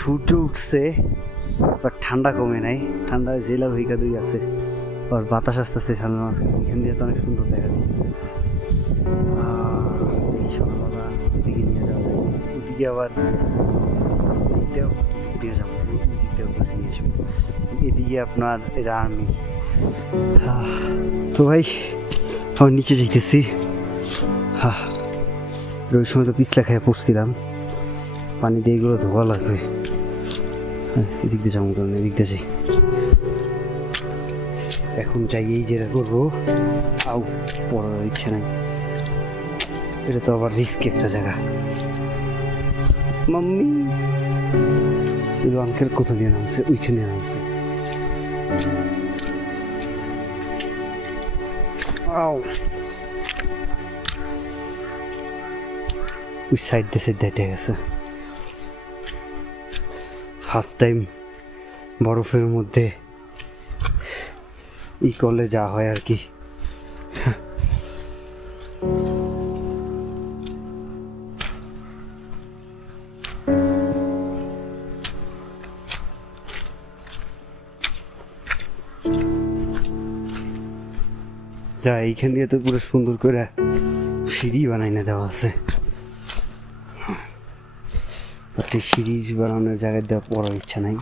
সূর্য উঠছে, বাট ঠান্ডা কমে নাই, ঠান্ডা জেলা হইকা দুই আছে, আর বাতাস আসতেছে সামনের মাঝখানে, এখান দিয়ে তো অনেক সুন্দর দেখা যাইতেছে। দেখি সকালবেলা ওদিকে নিয়ে যাওয়া যায়, ওদিকে আবার এদিকটাও নিয়ে যাবো, ওদিকটাও ঘুরে নিয়ে আসবো। এদিকে আপনার এটা আর্মি। তো ভাই আমার নিচে যাইতেছি। ওই সময় তো পিছলা খেয়ে পড়ছিলাম, পানি দিয়ে এগুলো ধোয়া লাগবে। এদিক দিয়ে যাবো, কারণ এদিক দিয়ে যাই। এখন যাই এই যেটা করবো, আউ পড়ার ইচ্ছা নাই, এটা তো আবার রিস্ক একটা জায়গা। মাম্মি আঙ্কেল কোথা দিয়ে নামছে, ওইখানে নামছে। আউ ওই সাইড দিয়ে সাইড হেঁটে গেছে। ফার্স্ট টাইম বরফের মধ্যে ই করলে যা হয় আর কি। যা এইখান দিয়ে তো পুরো সুন্দর করে সিঁড়ি বানাই না দেওয়া আছে, সিঁড়ি বানানোর জায়গায় দেওয়া পড়ার ইচ্ছা নাই।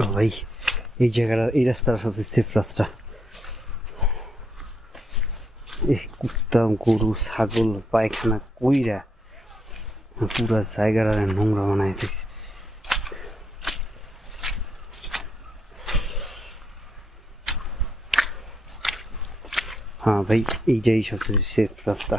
ও ভাই, এই জায়গাটা, এই রাস্তাটা সবচেয়ে সেফ রাস্তা। কুত্তা গরু ছাগল পায়খানা কইরা পুরা জায়গাটা নোংরা বানাই দিচ্ছে। হ্যাঁ ভাই, এই যে সবচেয়ে সেফ রাস্তা।